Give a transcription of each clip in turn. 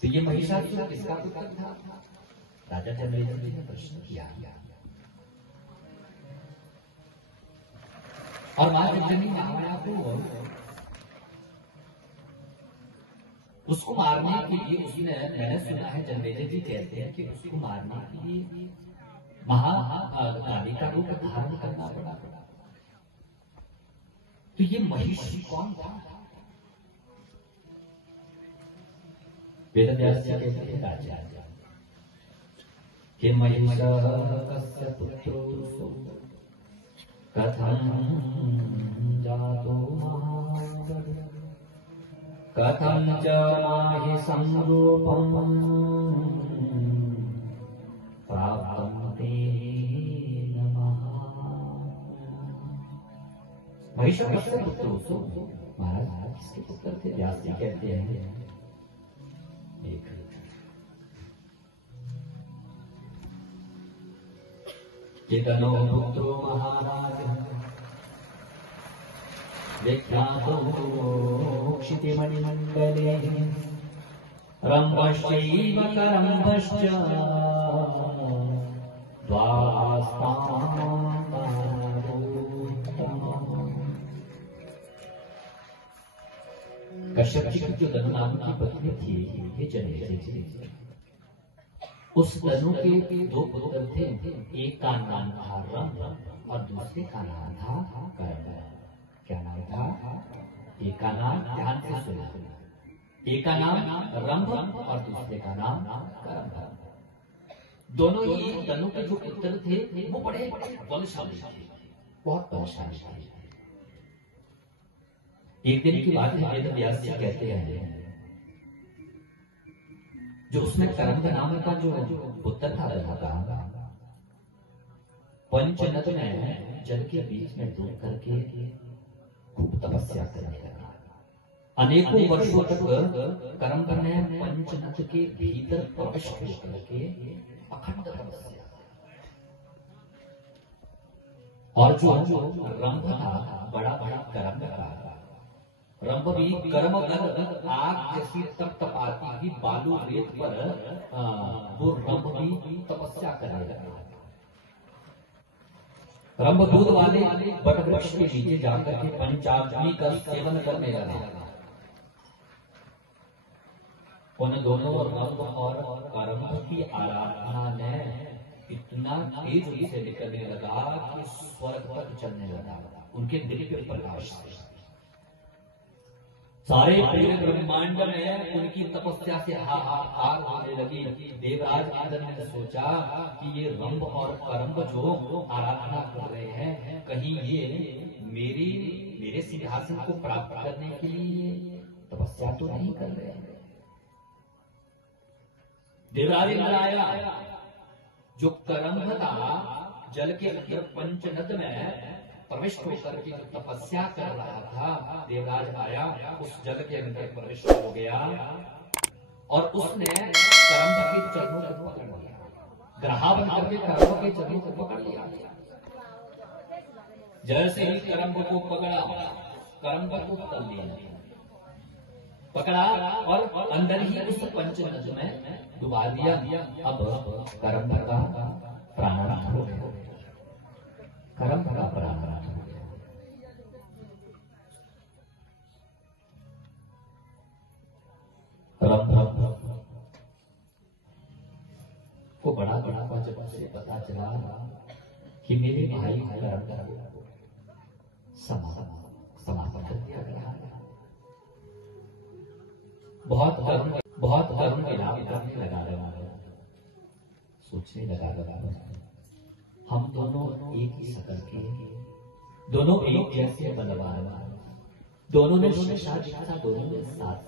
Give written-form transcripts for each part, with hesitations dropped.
तो ये महिषासुर किसका पुत्र था? राजा जनमेजय जी ने प्रश्न किया और मां जगदम्बी महामाया को उसको मारने के लिए उसने, मैंने सुना है जनमेजय जी कहते हैं कि उसको मारने के लिए महाकाली का रूप धारण करना पड़ा। तो ये महिषी कौन था? वेदव्यास जी कहते हैं राजा कि महिषः कस्य पुत्रो कथं जातो महाबली कथं च माहि संरूपं प्राप्तं तेन महिषः कस्य पुत्रो। महाराज किसके पुत्र थे? व्यास जी कहते हैं एक चेतनो पुत्रो महाराज विख्यातो क्षितिमणिमण्डले रम्भश्चैव करम्भश्च कश्यप जी की जो दनु नाम की पत्नी थी ये जनमेजय जी, उस दनु के दो पुत्र थे। एक का नाम था रंभ और दूसरे का नाम था करम्भ। क्या नाम था? एक का नाम, ध्यान से सुना, एक का नाम रंभ और दूसरे का नाम करम्भ। दोनों ही दनु के जो पुत्र थे वो बड़े बलशाली थे, बहुत बलशाली थे। एक दिन की बात है, वेदव्यास जी कहते हैं जो उसमें करम्भ नाम का जो पुत्र था पंचनद में जल के बीच में डूब करके खूब तपस्या करने लगा। अनेकों वर्षों तक करम्भ ने पंचनद के भीतर प्रवेश करके अखंड तपस्या, और जो रंभ था बड़ा बड़ा करम्भ था, रंभ भी कर्म कर आग जैसी तप तपाती ही बालू रेत पर वो रंभ भी तपस्या करने लगा। रंभ दूध वाले बट वृक्ष के नीचे जाकर के पंचाग्नि का सेवन करने लगा। उन दोनों रंभ और करम्भ की आराधना ने इतना तेज से निकलने लगा कि स्वर्ग तक चलने लगा उनके दिल के प्रकाश से। सारे पूरे ब्रह्मांड में उनकी तपस्या से हाहाकार होने लगी। देवराज इंद्र ने सोचा कि ये रंभ और करम्भ जो आराधना कर रहे हैं, कहीं ये मेरे सिंहासन को प्राप्त करने के लिए तपस्या तो नहीं कर रहे हैं। देवराज इंद्र आया, जो करम्भ था जल के अंदर पंचनद में प्रवेश होकर के तपस्या कर रहा था, देवराज आया, उस जल के अंदर प्रवेश हो गया और उसने करम्भ के चरणों को पकड़ लिया, ग्रहा बन करके करम्भ के चरणों को पकड़ लिया। जैसे ही करम्भ को पकड़ा, करम्भ को तल लिया, पकड़ा और अंदर ही उस पंचनद में डुबा दिया। अब करम्भ का प्राणायाम हो गया, करम्भ का प्राणायाम हो गया। रंभ को बड़ा जब से पता चला कि मेरे भाई करम्भ समापन कर दिया गया, बहुत करुण विलाप करने लगा रहा है, सोचने लगा हम दोनों एक ही शकल के, दोनों एक जैसे बलवान, दोनों ने शादी करा, दोनों ने साथ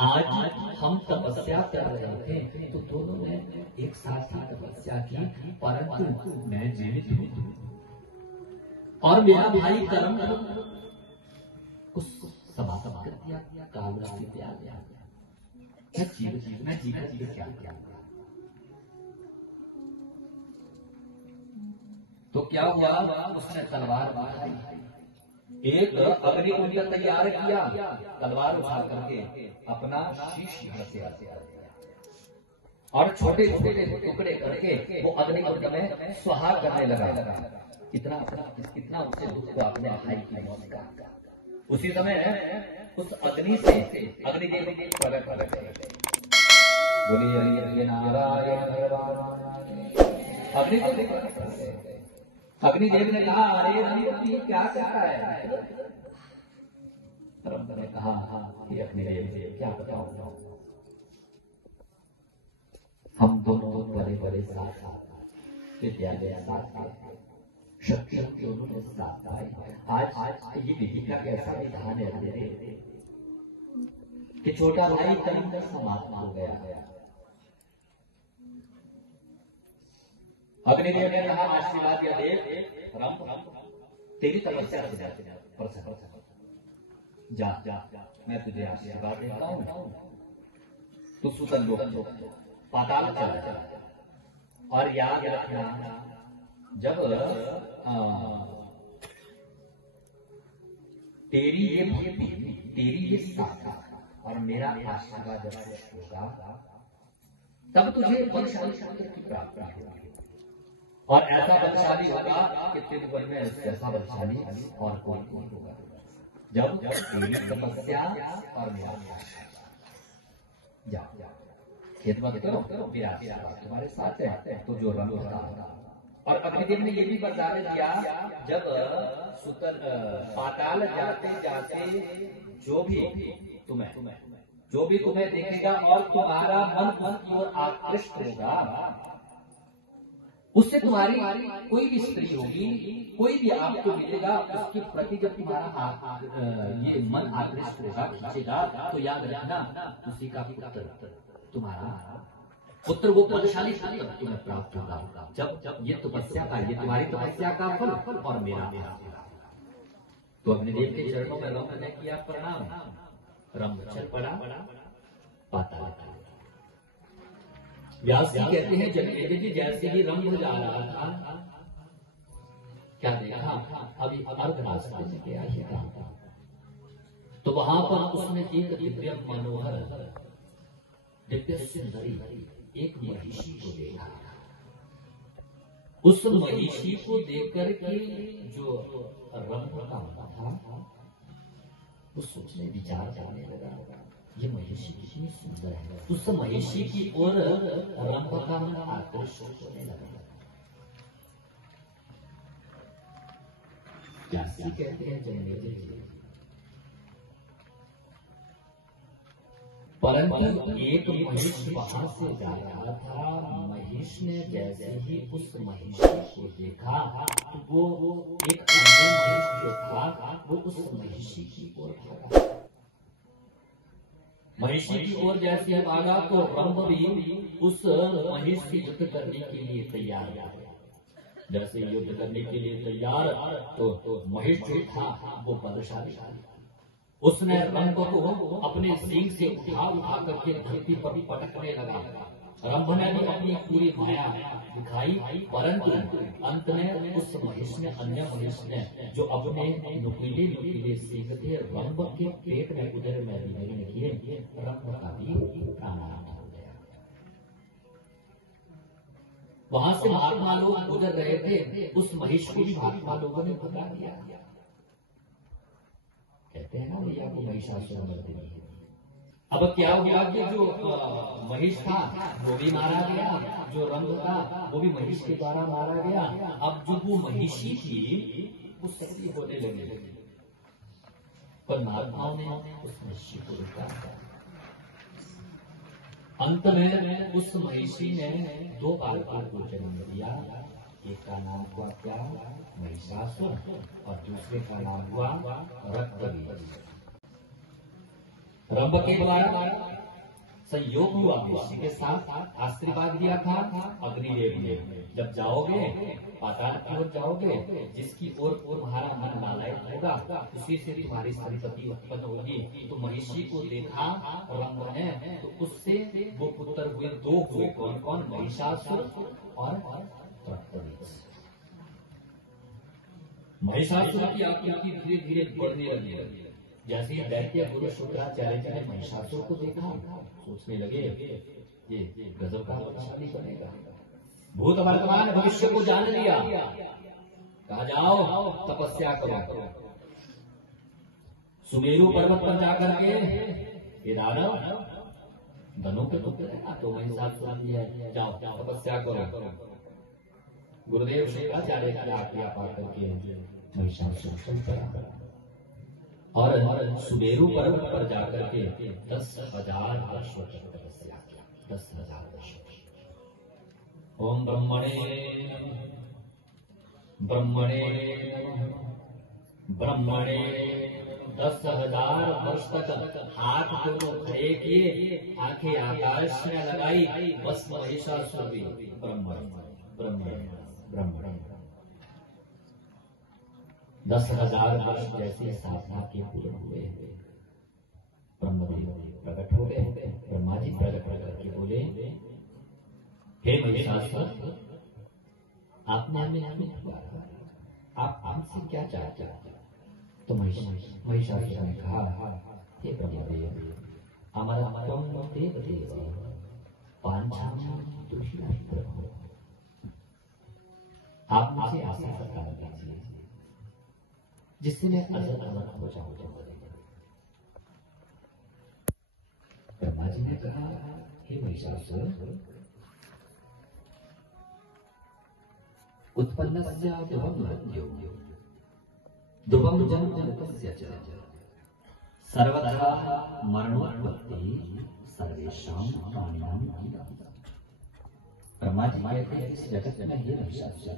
आज हम तपस्या कर रहे थे तो दोनों ने एक साथ ही तपस्या की, परंतु मैं जीवित हूं और मेरा भाई करम्भ उस समाप्त कर दिया, कालराशि पे आ गया। मैं जीवित क्या किया? तो क्या हुआ? उसने तलवार उठाई एक अग्निकुंड तैयार किया, तलवार उठा करके अपना शीश यहां से आते और छोटे छोटे टुकड़े करके वो अग्निकुंड में स्वाहा करने लगा। कितना उससे दुख को आपने भाई की मौत का। उसी समय उस अग्नि से अग्निदेव प्रकट हो गए। बोलिए नारायण। अग्निदेव ने कहा, अरे रानी क्या करता है? रंभ ने कहा, कि अग्निदेव क्या बताऊं, हम दोनों बड़े बड़े साथ विद्यालय साथ शिक्षक दोनों के साथ आए। आज ये विधि का कैसा विधान है कि छोटा भाई करीब समाप्त हो गया। अग्निदेव ने कहा, आशीर्वाद या देव, तेरी तपस्या से जा, मैं तुझे आशीर्वाद देता हूं। तू सुतन लोक पाताल चला। और याद रखना, जब तेरी ये भक्ति, तेरी ये साधना और मेरा आशीर्वाद जब होगा, तब तुझे बलशाली पुत्र की प्राप्ति होगी। और ऐसा बलशाली होगा कि तेरे वन में ऐसा बलशाली और कोई नहीं होगा। जब तेरी तपस्या और मेरा जा खेत में करो, तुम्हारे साथ है, तो जो रंग होगा। और अग्निदेव ने ये भी बता दिया, जब सुतन पाताल जाते जाते जो भी तुम्हें देखेगा और तुम्हारा मन उसकी ओर आकृष्ट होगा, उससे तुम्हारी कोई भी स्त्री होगी, कोई भी आपको मिलेगा, उसके प्रति जब तुम्हारा ये मन आकृष्ट होगा, खींचेगा, तो याद रखना उसी का पुत्र तुम्हारा पुत्र वो बलशाली तुम्हें प्राप्त होगा। जब ये तपस्या का, ये तुम्हारी तपस्या का फल और मेरा तो अग्निदेव के चरणों में रंभ ने किया प्रणाम। रंभ चल पड़ा पाताल। व्यास जी कहते हैं, जगदेव जी जैसे ही रंभ जा रहा था, क्या देखा, अभी अर्धरास्ते से गया ही था, तो वहां पर उसने एक दिव्य मनोहर दिव्य सुंदरी एक महिषी को देखा। उस महिषी को देख करके जो रंभ का मन था, वो सोचने विचार करने लगा, ये महिषी कितनी सुंदर है। उस महिषी की ओर रंभ का मन आकर्षित होने लगा। व्यासी कहते हैं, जगदेव जी, परंतु एक महिष वहां से जा रहा था। महिष ने जैसे ही उस महिषी को देखा, तो वो एक अन्य महिष जो था, वो उस महिषी की ओर भागा। महिषी की ओर जैसे भागा तो रंभ भी उस महिष से युद्ध करने के लिए तैयार हो गया। जैसे युद्ध करने के लिए तैयार, तो महिष जो था वो बलशाली, उसने रंभ को अपने सींग से उठा करके धरती पर पटकने लगा। रंभ ने भी अपनी पूरी माया दिखाई, परंतु अंत में उस महिष ने, अन्य महिष ने, जो अपने नुकीले सींग थे, रंभ के पेट में उदर में विलीन किए, रंभ का भी प्राणायाम हो गया। वहां से महात्मा लोग गुजर रहे थे, उस महिष को भी महात्मा लोगों ने बता दिया। कहते हैं ना, भैया वो महिषासुर मर्दिनी है। अब क्या हुआ कि जो महिष था वो भी मारा गया, जो रंभ था वो भी महिष के द्वारा मारा गया। अब जो वो महिषी थी वो शक्ति होने लगी, पर महात्माओं ने उस महिषी को रोका। अंत में उस महिषी ने 2 बालकों को जन्म दिया। एक का नाम हुआ क्या, महिषासुर, और दूसरे का नाम हुआ रक्तबीज। रंभ के द्वारा संयोग हुआ, उसी के साथ आशीर्वाद दिया था अग्निदेव ने, जब जाओगे पाताल की ओर जाओगे, जिसकी ओर तुम्हारा मन लालयित होगा, उसी से तुम्हारी संतति उत्पन्न होगी। तो महिषी को देखा रंभ ने, तो उससे वो पुत्र हुए, 2 हुए। कौन कौन? महिषासुर और रक्तबीज। महिषासुर की आकृति धीरे धीरे बढ़ने लगी। जैसे ही दैत्य गुरु शुक्राचार्य जी ने महिषासुर को देखा, सोचने लगे ये गजब का बलशाली बनेगा। भूत वर्तमान भविष्य को जान लिया। कहा जाओ तपस्या करो। सुमेरु पर्वत पर जाकर के ये दानव धनों के टुकड़े तो महिषासुर भी है, जाओ तपस्या करो। गुरुदेव शुक्राचार्य की आज्ञा पाकर के महिषासुर और सुमेरु पर्वत पर जाकर के 10,000 वर्षों तक तपस्या किया। 10,000 वर्षों। ओम ब्रह्मणे ब्रह्मणे ब्रह्मणे 10,000 वर्ष तक हाथ दोनों खड़े किए, आंखें आकाश में लगाई, बस महिषासुर भी ब्रह्मण ब्रह्मण ब्रह्मण 10,000 वर्ष जैसे साधना के पूरे हुए। ब्रह्मदेव प्रकट हो गए। ब्रह्मा जी प्रकट करके बोले, हे महिषासुर, आपने आप हमसे क्या चाहते हो? तो महिषासुर ने कहा, हे ब्रह्मदेव, हमारा देव देव पांचाल प्रभु, आप मुझे ऐसा सरकार दीजिए जिससे मैं अजर अमर हो जाऊं। ब्रह्मा जी ने कहा, हे महिषासुर, उत्पन्नस्य ध्रुवं मृत्युः ध्रुवं जन्मस्य च सर्वथा मरणोत्पत्तिः सर्वेषां प्राणिनां। ब्रह्मा जी कहते हैं, इस जगत में ही महिषासुर,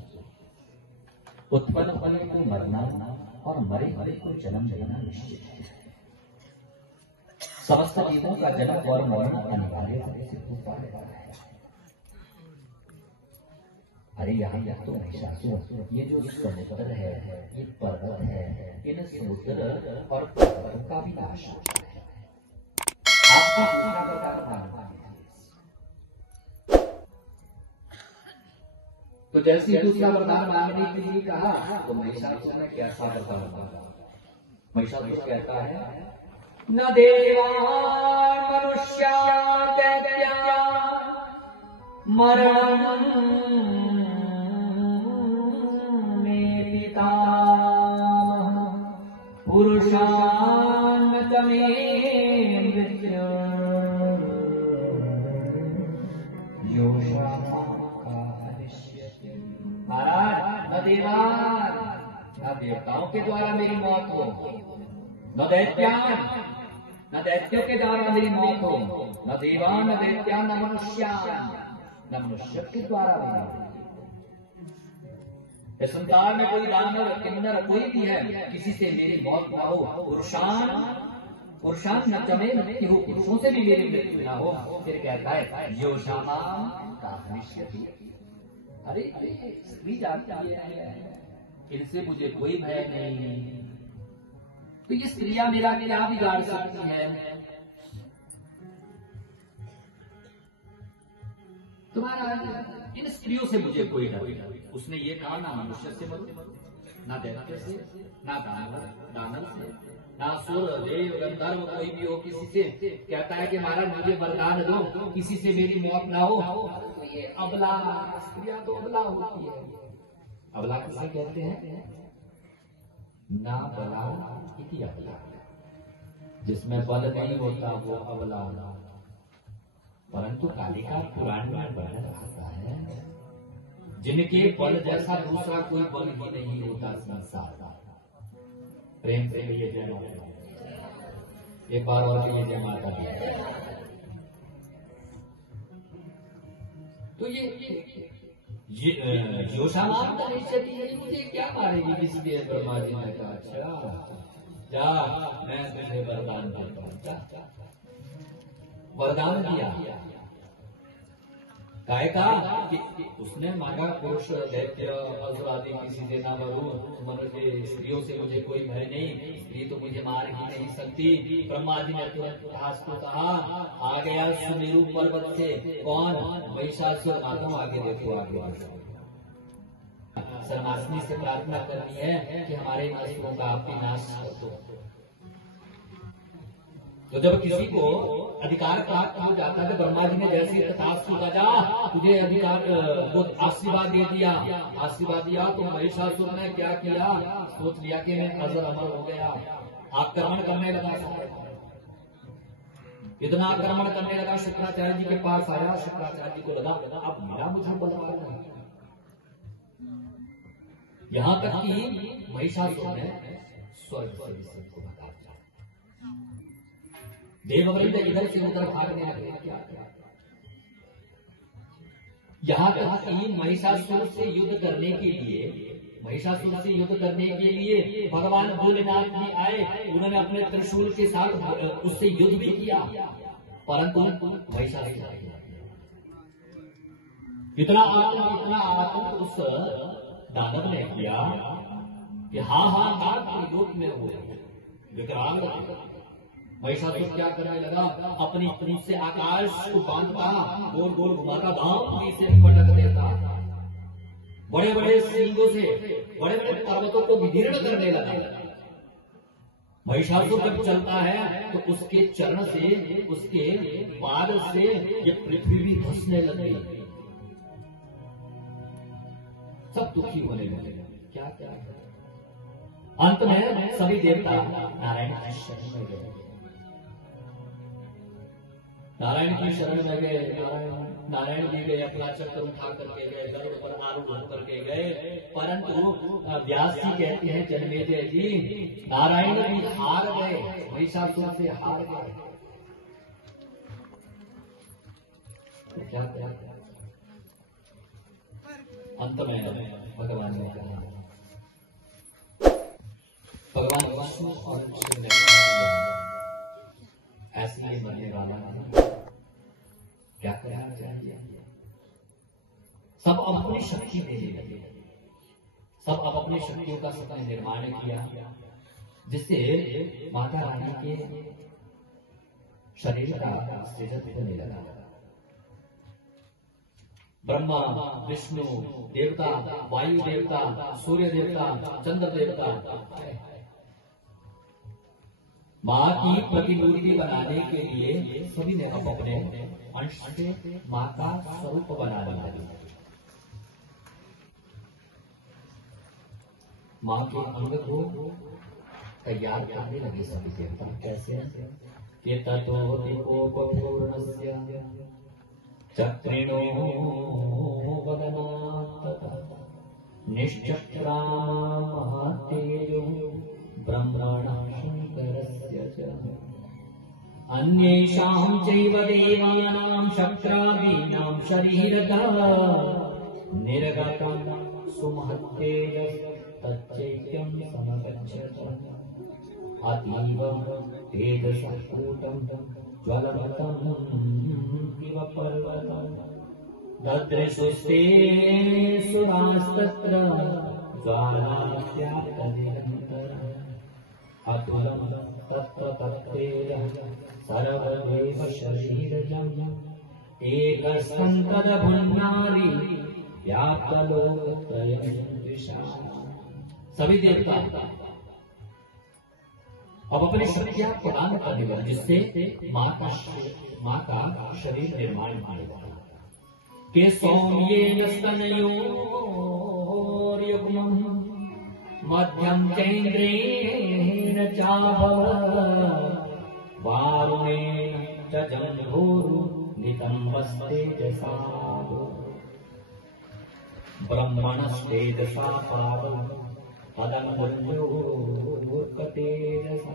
उत्पन्न होने को मरना और मरे मरे को जन्म देना निश्चित है। समस्त जीवों का जन्म और मरण अनिवार्य सिद्ध होता है। अरे यहाँ तो महिषासुर, ये जो समुद्र है, ये पर्वत है, इन समुद्र और पर्वतों का भी नाश होता है। आपका दूसरा प्रकार तो जैसे दूसरा वरदान मांगने के लिए कहा, तो महिषासुर ने कैसा वरदान मांगा? महिषासुर कहता है, न देवान् मनुष्यान् दैत्यान् मरणं मे पितामहः पुरुषान् च मे मृत्युम् योषामः। महाराज, न देवान न देवताओं के द्वारा मेरी मौत हो, न दैत्यान न दैत्यों के द्वारा मेरी मौत हो, न देवान न दैत्यान न मनुष्यान न मनुष्य के द्वारा मेरी। इस संसार में कोई दानव किन्नर कोई भी है, किसी से मेरी मौत न हो। पुरुषान न चमे मृत्यु हो, पुरुषों से भी मेरी मृत्यु न हो। फिर कहता है, योषामा का भविष्यति। अरे स्त्री जाती है, इनसे मुझे कोई भय नहीं, तो ये स्त्रियां मेरा क्या बिगाड़ सकती है? तुम्हारा इन स्त्रियों से मुझे कोई डर। उसने ये कहा, ना मनुष्य से मरो, ना दैत्य से, ना दानव से, ना असुर देव गंधर्व कोई भी हो, किसी से। कहता है कि महाराज मुझे वरदान दो, किसी से मेरी मौत ना हो। तो ये अबला, स्त्रियां तो अबला होती है। अबला किसे कहते हैं? ना बला इति अबला, जिसमें बल नहीं होता वो अबला। परंतु कालिका पुराण में वर्णन आता है, जिनके बल जैसा दूसरा कोई बल ही नहीं होता संसार का। प्रेम से लिए जय माता, एक बार और लिए जय माता दी। तो ये योषामाम मुझे क्या मारेगी? इसलिए ब्रह्मा जी ने कहा, अच्छा जा, मैं तुझे वरदान देता हूं। वरदान दिया। काय का कि उसने मांगा, पुरुष दैत्य असुर आदि किसी से ना मरूं, मनुष्य स्त्रियों से मुझे कोई भय नहीं, स्त्री तो मुझे मार ही नहीं सकती। ब्रह्मा जी ने तुरंत घास को कहा, आ गया सुमेरु पर्वत से कौन? महिषासुर। आगे देखो, आगे शर्मासनी से प्रार्थना करनी है कि हमारे इन असुरों का आप विनाश कर दो। तो जब किसी को अधिकार प्राप्त हो जाता है तो ब्रह्मा जी ने जैसे तथास्तु कहा, तुझे अधिकार वो आशीर्वाद दे दिया, आशीर्वाद दिया तो महिषासुर ने क्या किया, सोच लिया कि मैं अजर अमर हो गया, आक्रमण करने लगा। इतना आक्रमण करने लगा, शुक्राचार्य जी के पास आया। शुक्राचार्य जी को लगा अब मेरा मुझे बलवा है। यहां तक कि महिषासुर ने स्वर्ग से को बता दिया। देववृंद इधर से उधर भागने लगे। यहां तक कि महिषासुर से युद्ध करने के लिए, महिषासुर से युद्ध करने के लिए भगवान भोलेनाथ भी आए। उन्होंने अपने त्रिशूल के साथ उससे युद्ध भी किया, परंतु महिषासुर इतना आतंक उस दानव ने किया कि हाहाकार युद्ध में हुए विकराल। महिषासुर क्या करने लगा, अपनी पूंछ से आकाश को बांधता, गोल गोल घुमाता, धाम से पटक देता, बड़े बड़े सिंगों से बड़े बड़े पर्वतों को विदीर्ण करने लगा। महिषासुर जब चलता है तो उसके चरण से, उसके पाद से ये पृथ्वी भी धंसने लगी। सब दुखी होने लगे। क्या क्या अंत में सभी देवता नारायण की शरण में गए। नारायण की शरण में गए। नारायण जी गए, अपना चक्र उठा करके गए, गरुड़ पर आरूढ़ होकर के गए। परंतु व्यास जी कहते हैं, जन्मेजय जी नारायण भी हार गए, महिषासुर से हार गए। तो क्या क्या अंत में भगवान ने कहा, भगवान विष्णु और शिव ने ऐसे ही मरने वाला है, क्या करना चाहिए। सब अब अपनी शक्ति देने लगे, सब अब अपनी शक्तियों का सबने निर्माण किया, जिससे माता रानी के शरीर का सृजन होने लगा। ब्रह्मा, विष्णु देवता, वायु देवता, सूर्य देवता, चंद्र देवता माँ की प्रतिमूर्ति बनाने के लिए सभी ने अपने अंश से माँ का स्वरूप बनाने लगे। माँ के अंग को तैयार करने लगे सभी देवता। कैसे कि ततोदिकोपपूर्णस्य चक्रिणो वदनात् निश्चक्रामतेजो ब्रह्मणः शंकरस्य च अन्येषां चैव देवानां शक्रादीनां शरीरतः निर्गतं सुमहत्तेजस्तच्चैक्यं समगच्छत् अतीव तेजसपूतं ज्वलन्तं इव पर्वतं ददृशुस्ते सुरास्तत्र ज्वालास्यात्तनिरन्तरम् अतुलं तत्र तत्तेजः सर्वदेव शरीरजम् एकस्थं तदभुन्नारि व्याप्तलोकत्रयं द्विषाम्। सभी देवता अब अपनी शक्तियां प्रदान करने वाले, जिससे माँ का शरीर निर्माण होने वाला के सौम्येन स्तनयोर्युग्मम् मध्यम चैन्द्रेण चाभवत् वारुणेन च जम्भूर्नितम्बस्तेजसा ब्रह्मणस्तेजसा पावत् पदमूल्योर्कतेजसा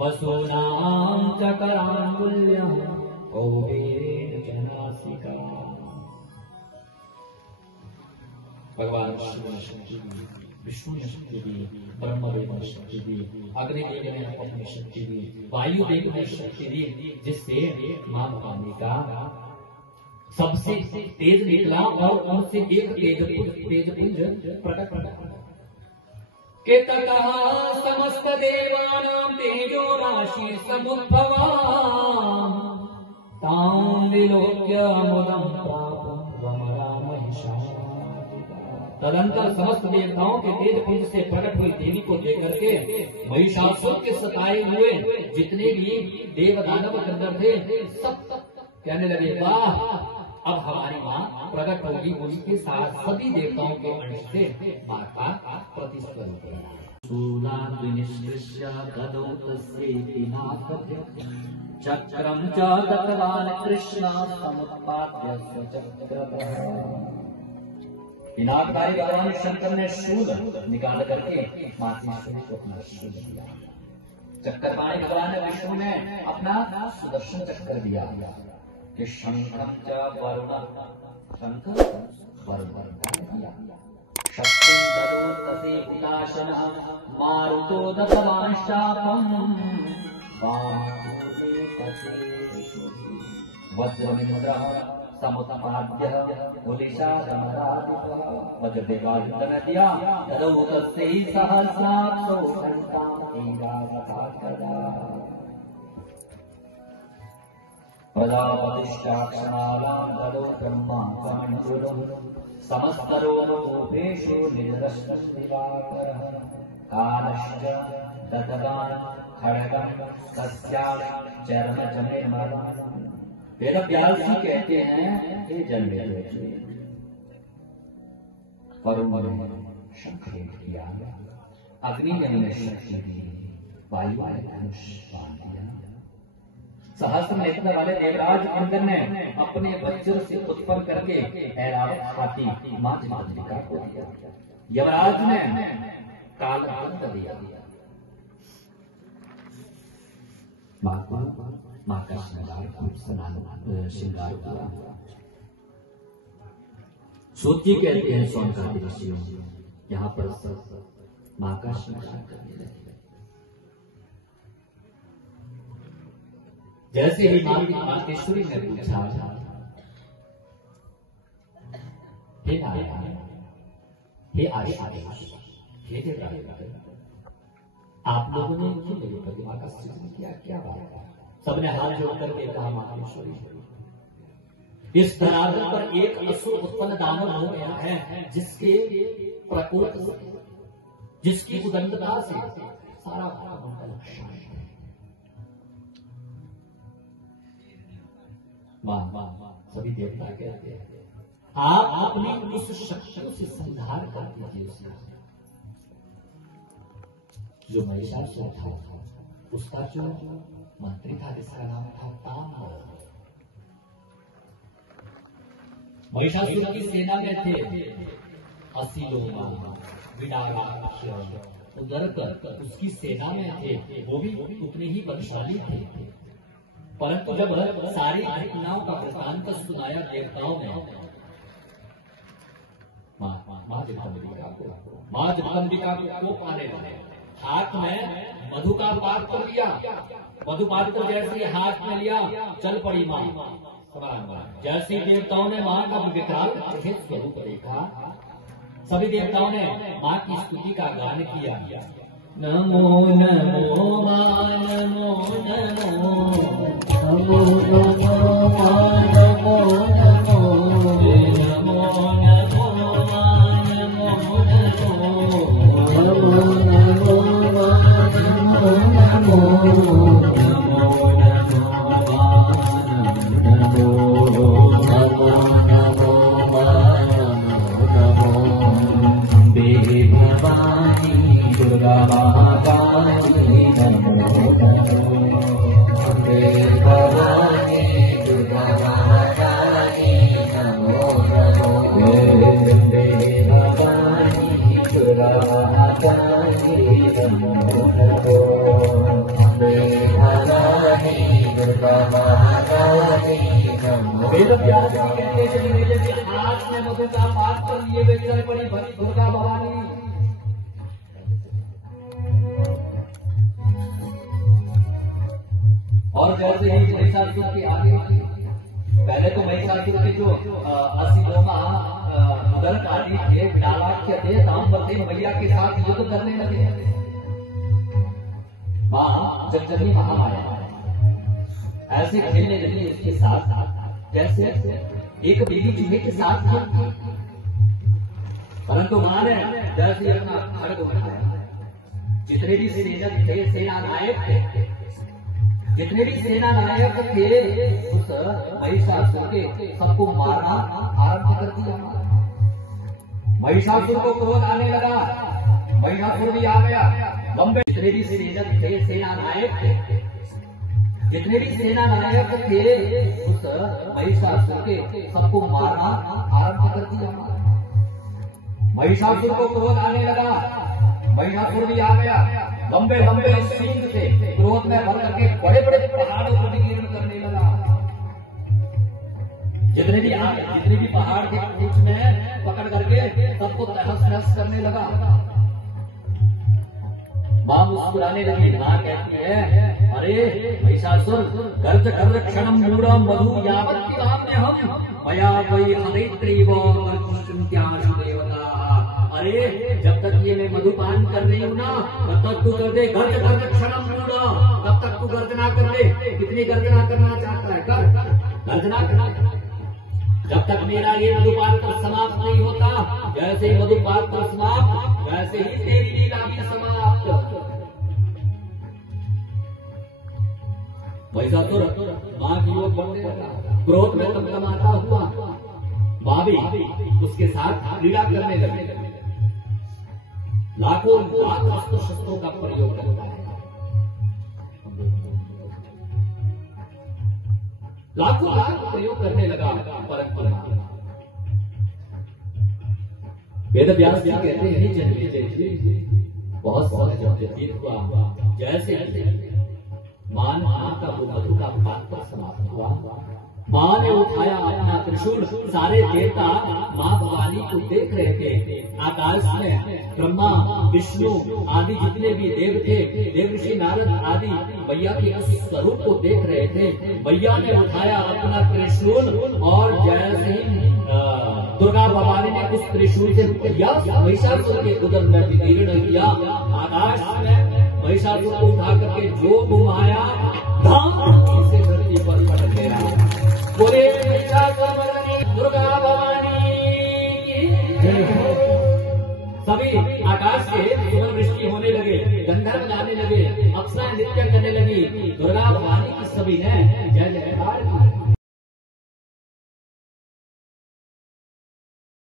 वसूनां च कराङ्गुल्यं कौबेरेण च नासिका। भगवान शिव ने शक्ति दी, विष्णु ने शक्ति दी, ब्रह्मदेव ने शक्ति दी, अग्निदेव ने अपनी शक्ति दी, वायुदेव ने शक्ति दी, जिससे मां भवानी का सबसे तेज निकला और उनसे एक तेजपुंज प्रकट के ततः समस्त देवानां तेजो राशि समुद्भवाम् तां विलोक्य मुदं प्राप वमरा महिषासुरः तदंतर समस्त देवताओं के तेज पुंज से प्रकट हुई देवी को देख करके महिषासुर के सताए हुए जितने भी देव दानव गंधर्व थे सब कहने लगे, वाह, अब हमारी माँ प्रकट होगी। उन्हीं के साथ सभी देवताओं के अंश से माँ का प्रतिस्वरूप चक्रम च दत्तवान् कृष्ण समुत्पाद्य स्वचक्रतः। विनाशकारी भगवान शंकर ने शूल निकाल करके माता को अपना शूल दिया। चक्रपाणी भगवान विष्णु ने अपना सुदर्शन चक्र दिया कि शंकर च वरुण, शंकर वरुण दिया। शक्तिं ददौ तसे उदाशनः मारुतो दत्तवान् शापम् वज्रमिन्द्रः समुत्पाद्य मुलिशादमरादिपः वज्रदेवायुधनद्या ददौ तस्यै सहस्राक्षो घण्टां ईरावताकदा। प्रजापतिश्चाक्षमालां ददौ ब्रह्मा चाण्डुलं समस्तरोमकोपेषु निर्दशस्तिवाकरः। कालश्च दत्तवान् खड्गं तस्यां चर्मजनिर्मलम्। वेद व्यास जी कहते हैं, हे जन्मेजय, वरुण ने शंख किया, अग्नि ने उन्हें शक्ति दी, वायु ने धनुष बांध दिया। सहस्र नेत्र वाले देवराज इंद्र ने अपने वज्र से उत्पन्न करके ऐरावत हाथी माँ जगदम्बिका को दिया। यमराज ने कालदंड दिया। माँ का श्रृंगार हुआ। सूची कहते हैं सोनकादि ऋषियों, यहाँ पर माँ का श्रृंगार करने लगे। जैसे ही मातेश्वरी ने पूछा, हे नारायण, हे आदिशक्ति, हे देवराज, आप लोगों ने क्यों मेरी प्रतिमा का सृजन किया, क्या बात है? सबने हाथ जोड़ करके कहा, मातेश्वरी, इस धरातल पर एक असुर उत्पन्न दानव हो गया है, जिसके प्रकोप से, जिसकी उदंडता से सारा मंडल शांत है। सभी देवता कहते हैं, आप अपनी उस शक्तियों से संहार कर दीजिए उसे। जो महिषासुर था, उसका जो मंत्री था जिसका नाम था ताम्र, महिषासुर की सेना में थे 80 लोग, विडाराक्ष, उदरकर उसकी सेना में थे, वो भी उतने ही बलशाली थे। परंतु जब सारी घटनाओं का वृत्तांत सुनाया देवताओं ने, माँ जगदम्बिका को पाने लगे। हाथ में मधु का पात्र कर लिया, मधु पात्र जैसे हाथ में लिया, चल पड़ी माँ। जैसे देवताओं ने माँ का विकराल स्वरूप देखा, सभी देवताओं ने माँ की स्तुति का गान किया। नमो नमो माँ, नमो नमो, नमो नमो माँ, नमो नमो, नमो नमो माँ, नमो नमो, नमो नमो माँ, नमो नमो, नमो दुर्गा महाकाली नमो नमो, भवानी दुर्गा महाकाली नमो नमो, भवानी दुर्गा महाकाली नमो नमो, भवानी दुर्गा महाकाली नमो। वेद व्यास कहते हैं, हाथ में मधु का पात्र लिए वे चल पड़ी दुर्गा भवानी। और जैसे ही महिषासुर के आगे, पहले तो महिषासुर के जो 80 लोग उदरकारी थे, विडालाक्ष थे, ताम्र थे, मैया के साथ युद्ध करने लगे। माँ जगजननी महामाया ऐसे खेलने लगी उसके साथ, जैसे एक बीवी चूहे के साथ खेलती। परंतु मां ने जैसे ही अपना खड़ग उठाया, जितने भी सेना नायक थे, जितने भी सेना नायक थे, उस महिषासुर के सबको मारना आरंभ कर दिया। महिषासुर को क्रोध आने लगा, महिषासुर भी आ गया। लंबे जितने भी सेना नायक थे, जितने भी सेना नायक थे, उस महिषासुर के सबको मारना आरंभ कर दिया। महिषासुर को क्रोध आने लगा, महिषासुर भी आ गया। लंबे लंबे सींग थे, क्रोध में भर करके बड़े बड़े पहाड़ों को विकीर्ण करने लगा। जितने भी पहाड़ के बीच में पकड़ करके सबको तहस नहस करने लगा। मां मुस्कुराने लगी, मां कहती है, अरे महिषासुर, गर्ज कर क्षणम मूढ़ मधु यावत् हम मया वै हदैत्रीव चिंत्याशु देवता। अरे जब तक ये मैं मधुपान कर रही हूँ ना, तब तक तू कर दे गर्ज कर क्षणम मूढ़, तब तक तू गर्जना कर दे। कितनी गर्जना करना चाहता है, कर गर्जना करना। जब तक मेरा ये मधुपान पर समाप्त नहीं होता, जैसे ही मधुपान पर समाप्त, वैसे ही तेरी लीला भी समाप्त। महिषासुर मां की ओर बढ़ने लगा, क्रोध में तमतमाता हुआ। मां भी उसके साथ लीला करने लगे। लाखों लाख अस्त्र शस्त्रों का प्रयोग करता है, लाखों लाख प्रयोग करने लगा। परंपरा वेद व्यास जी कहते हैं, जन्मेजय बहुत व्यतीत हुआ। जैसे मां का वो मधु का पान पर समाप्त हुआ, मां ने उठाया अपना त्रिशूल। सारे देवता मां भवानी को देख रहे थे। आकाश में ब्रह्मा विष्णु आदि जितने भी देव थे, देवर्षि नारद आदि मैया के उस स्वरूप को देख रहे थे। मैया ने उठाया अपना त्रिशूल और जैसे ही दुर्गा भवानी ने उस त्रिशूल से महिषासुर के उदर में विकीर्ण किया। आकाश में महिषासुर को उठा करके जो घुमाया, धाम से धरती पर पटक गया। बोले महिषासुरमर्दिनी दुर्गा भवानी की जय। सभी आकाश से सुमन वृष्टि होने लगे, गंधर्व गाने लगे, अप्सराएं नृत्य करने लगी। दुर्गा भवानी की सभी ने जय जयकार की।